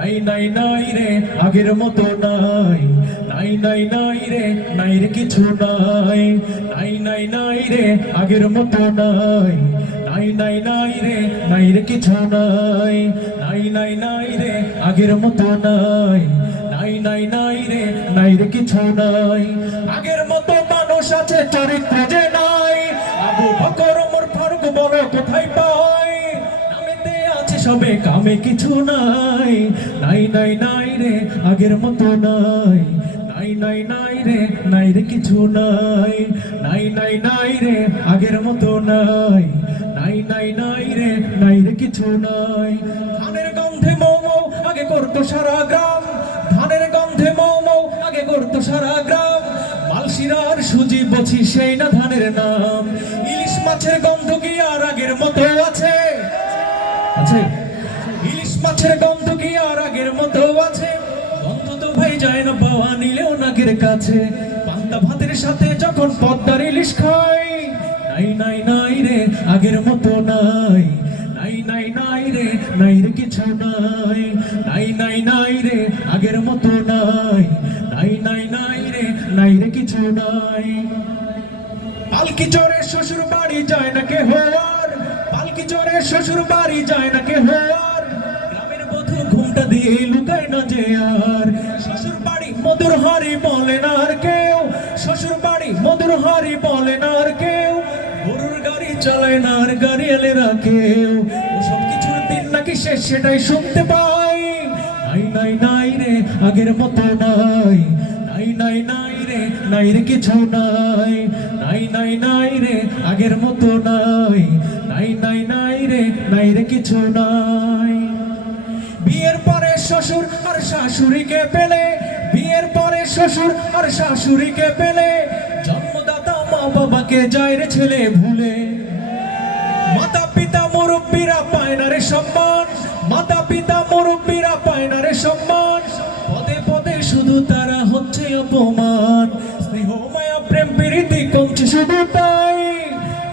নাই নাই নাই রে আগের মতো নাই, নাই নাই নাই রে নাই রে কিছু নাই, নাই নাই নাই রে আগের মতো নাই, নাই নাই নাই রে নাই রে কিছু নাই, নাই নাই নাই রে আগের মতো নাই, নাই নাই নাই রে নাই রে কিছু নাই। আগের মতো মানুষ আছে চরিত্র যে নাই, আবু বকর ওমর ফারুক বলো কোথায় পাই, নামেতে আছে সবে কামে কিছু নাই, নাই নাই নাই রে আগের মতো নাই, নাই নাই নাই রে নাই রে কিছু নাই, নাই নাই নাই রে আগের মতো নাই, নাই নাই নাই রে নাই রে কিছু নাই। ধানের গন্ধে মৌ মৌ আগে করতো সারা গ্রাম, ধানের গন্ধে মৌ মৌ আগে করতো সারা গ্রাম, মালশিরার সুজি বছি সেই না ধানের নাম। ইলিশ মাছের গন্ধ কি আর আগের মতো আছে? আছে ইলিশ মাছের গন্ধ কি আর আগের মতো আছে? গন্ধ তো ভাই যায় না পাওয়া নিলেও নাকের কাছে, পান্তা ভাতের সাথে যখন পদ্মার ইলিশ খাই, নাই নাই নাই রে আগের মতো নাই, নাই নাই নাই রে নাই রে কিছু নাই, নাই নাই নাই রে আগের মতো নাই, নাই নাই নাই রে নাই রে কিছু নাই। পালকি চড়ে শ্বশুর বাড়ি যায় না কেহ আর, পালকি চড়ে শ্বশুর বাড়ি যায় না কেহ আর, গ্রামের বধূ ঘুমটা দিয়ে লুকায় না যে আর, শ্বশুর বাড়ি মধুর হাড়ি বলে না আর কেউ, শ্বশুর বাড়ি মধুর হাড়ি বলে না আর কেউ, গরুর গাড়ি চালায় না আর গাড়ি এলে রাখেও, সব কিছুর দিন নাকি শেষ সেটাই শুনতে পাই, নাই নাই নাই রে আগের মতো নাই, নাই নাই নাই রে নাই রে কিছু নাই, নাই নাই নাই রে আগের মতো নাই, নাই নাই নাই রে নাই রে কিছু নাই। বিয়ের পরে শ্বশুর আর শাশুড়িকে পেলে, বিয়ের পরে শ্বশুর আর শাশুড়িকে পেলে, জন্মদাতা মা বাবাকে যায় রে ছেলে ভুলে, মাতা পিতা মুরব্বীরা পায় না রে সম্মান, মাতা পিতা মুরব্বীরা পায় না রে সম্মান, পদে পদে শুধু তারা হচ্ছে অপমান, স্নেহ মায়া প্রেম প্রীতি কমছে শুধু তাই,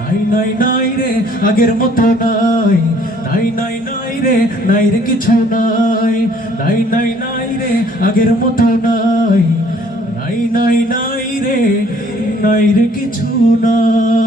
নাই নাই নাই রে আগের মতো নাই, নাই নাই নাই রে নাই রে কিছু নাই, নাই নাই নাই রে আগের মতো নাই, নাই নাই নাই রে নাই রে কিছু নাই।